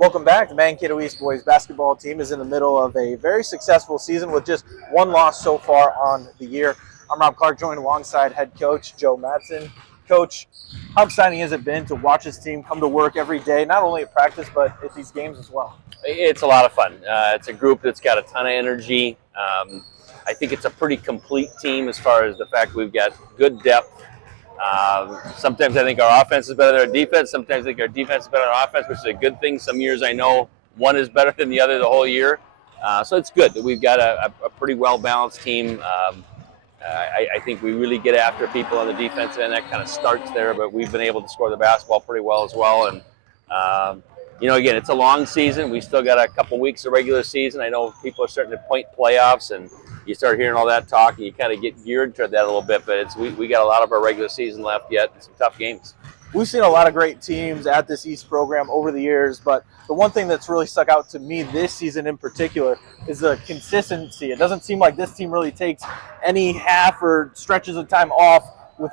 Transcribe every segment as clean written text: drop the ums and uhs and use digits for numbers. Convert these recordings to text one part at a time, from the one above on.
Welcome back. The Mankato East boys basketball team is in the middle of a very successful season with just one loss so far on the year. I'm Rob Clark, joined alongside head coach Joe Madsen. Coach, how exciting has it been to watch this team come to work every day, not only at practice, but at these games as well? It's a lot of fun. It's a group that's got a ton of energy. I think it's a pretty complete team as far as the fact we've got good depth. Sometimes I think our offense is better than our defense. Sometimes I think our defense is better than our offense, which is a good thing. Some years I know one is better than the other the whole year. So it's good that we've got a pretty well-balanced team. I think we really get after people on the defense end. That kind of starts there, but we've been able to score the basketball pretty well as well. And, again, it's a long season. We still got a couple weeks of regular season. I know people are starting to point playoffs, and you start hearing all that talk, and you kind of get geared toward that a little bit. But we got a lot of our regular season left yet, and some tough games. We've seen a lot of great teams at this East program over the years, but the one thing that's really stuck out to me this season in particular is the consistency. It doesn't seem like this team really takes any half or stretches of time off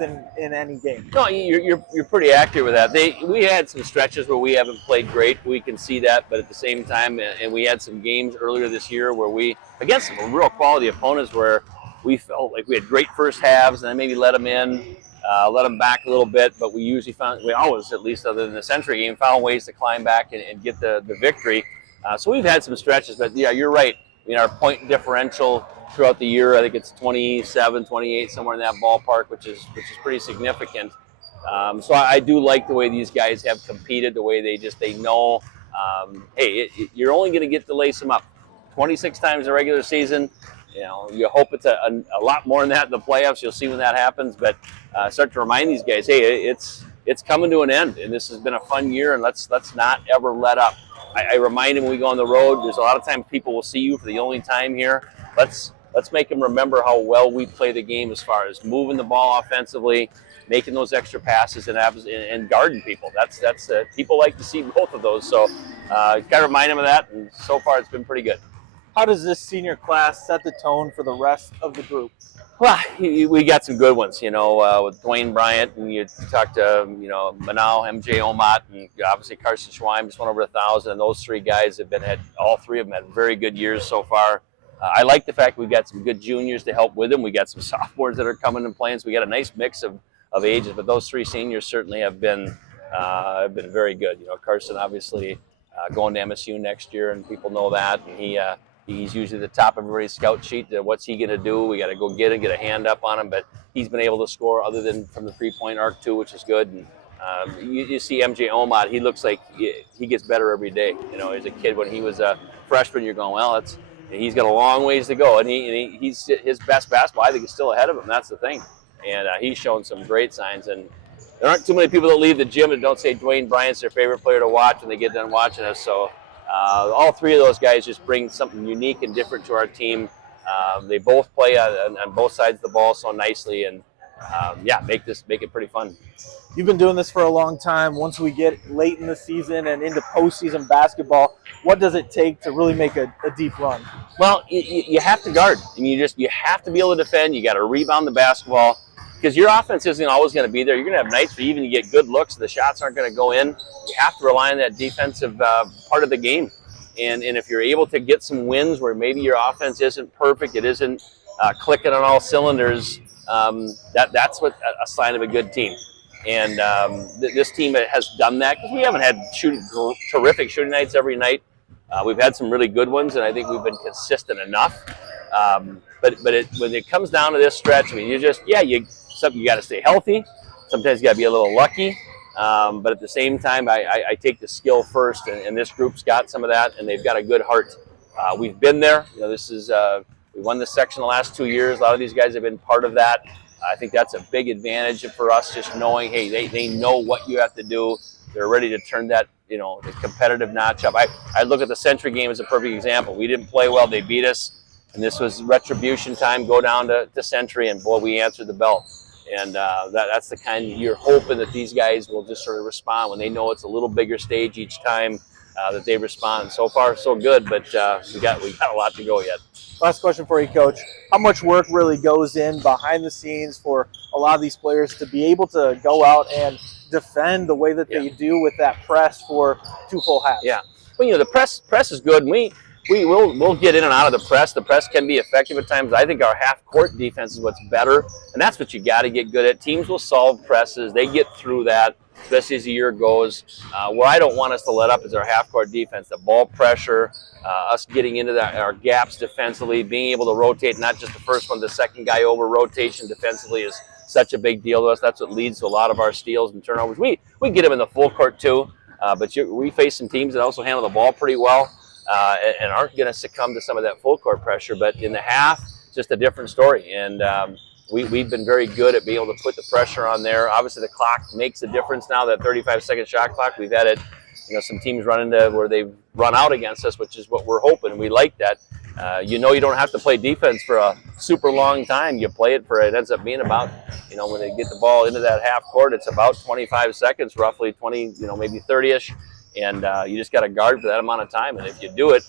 in any game. No, you're pretty accurate with that. We had some stretches where we haven't played great. We can see that, but at the same time, and we had some games earlier this year where we, against some real quality opponents, where we felt like we had great first halves and then maybe let them in, let them back a little bit, but we always, at least other than the Century game, found ways to climb back and get the victory. So we've had some stretches, but yeah, you're right. Our point differential throughout the year, I think it's 27, 28, somewhere in that ballpark, which is pretty significant. So I do like the way these guys have competed, the way they know, hey, you're only going to get to lace them up 26 times in the regular season. You hope it's a lot more than that in the playoffs. You'll see when that happens, but start to remind these guys, hey, it's coming to an end, and this has been a fun year, and let's not ever let up. I remind them when we go on the road, there's a lot of times people will see you for the only time here. Let's make them remember how well we play the game as far as moving the ball offensively, making those extra passes, and guarding people. That's people like to see both of those. So got to remind them of that, and so far it's been pretty good. How does this senior class set the tone for the rest of the group? Well, we got some good ones, with Dwayne Bryant, and you talked to, Manal, MJ Omat, and obviously Carson Schweim just went over 1,000, and those three guys all three of them had very good years so far. I like the fact we've got some good juniors to help with them. We got some sophomores that are coming and playing, so we got a nice mix of ages, but those three seniors certainly have been very good. Carson obviously going to MSU next year, and people know that, and he's usually the top of everybody's scout sheet. What's he going to do? We got to go get a hand up on him, but he's been able to score other than from the three-point arc too, which is good. And you see MJ Omat, he looks like he gets better every day. As a kid when he was a freshman, you're going, well, he's got a long ways to go, and he's his best basketball, I think, is still ahead of him. That's the thing, and he's shown some great signs. And there aren't too many people that leave the gym and don't say Dwayne Bryant's their favorite player to watch when they get done watching us. So. All three of those guys just bring something unique and different to our team. They both play on both sides of the ball so nicely, and make it pretty fun. You've been doing this for a long time. Once we get late in the season and into postseason basketball, what does it take to really make a deep run? Well, you have to guard. You have to be able to defend. You got to rebound the basketball, because your offense isn't always going to be there. You're going to have nights where even you get good looks, the shots aren't going to go in. You have to rely on that defensive part of the game. And if you're able to get some wins where maybe your offense isn't perfect, it isn't clicking on all cylinders, that's what a sign of a good team. And this team has done that, because we haven't had terrific shooting nights every night. We've had some really good ones, and I think we've been consistent enough. But when it comes down to this stretch, you got to stay healthy. Sometimes you got to be a little lucky. But at the same time, I take the skill first, and this group's got some of that, and they've got a good heart. We've been there. We won this section the last 2 years. A lot of these guys have been part of that. I think that's a big advantage for us, just knowing, hey, they know what you have to do. They're ready to turn that, the competitive notch up. I look at the Century game as a perfect example. We didn't play well. They beat us. And this was retribution time, go down to Century, and boy, we answered the bell. And that's the kind you're hoping that these guys will just sort of respond when they know it's a little bigger stage each time, that they respond. So far, so good, but we got a lot to go yet. Last question for you, Coach. How much work really goes in behind the scenes for a lot of these players to be able to go out and defend the way that they do with that press for 2 full halves? Yeah. Well, the press is good, and we'll get in and out of the press. The press can be effective at times. I think our half-court defense is what's better, and that's what you got to get good at. Teams will solve presses. They get through that, especially as the year goes. Where I don't want us to let up is our half-court defense, the ball pressure, us getting into our gaps defensively, being able to rotate, not just the first one, the second guy over. Rotation defensively is such a big deal to us. That's what leads to a lot of our steals and turnovers. We get them in the full court too, but we face some teams that also handle the ball pretty well. And aren't going to succumb to some of that full court pressure. But in the half, just a different story. And we've been very good at being able to put the pressure on there. Obviously, the clock makes a difference now, that 35-second shot clock. We've had it, some teams run into where they've run out against us, which is what we're hoping. We like that. You don't have to play defense for a super long time. You play it ends up being about, when they get the ball into that half court, it's about 25 seconds, roughly 20, maybe 30-ish. And you just got to guard for that amount of time. And if you do it,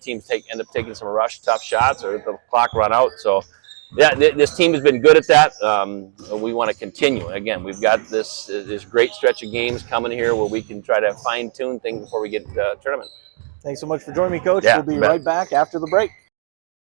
teams end up taking some tough shots, or the clock run out. So, yeah, this team has been good at that. We want to continue. Again, we've got this great stretch of games coming here where we can try to fine-tune things before we get to the tournament. Thanks so much for joining me, Coach. Yeah, we'll be right back after the break.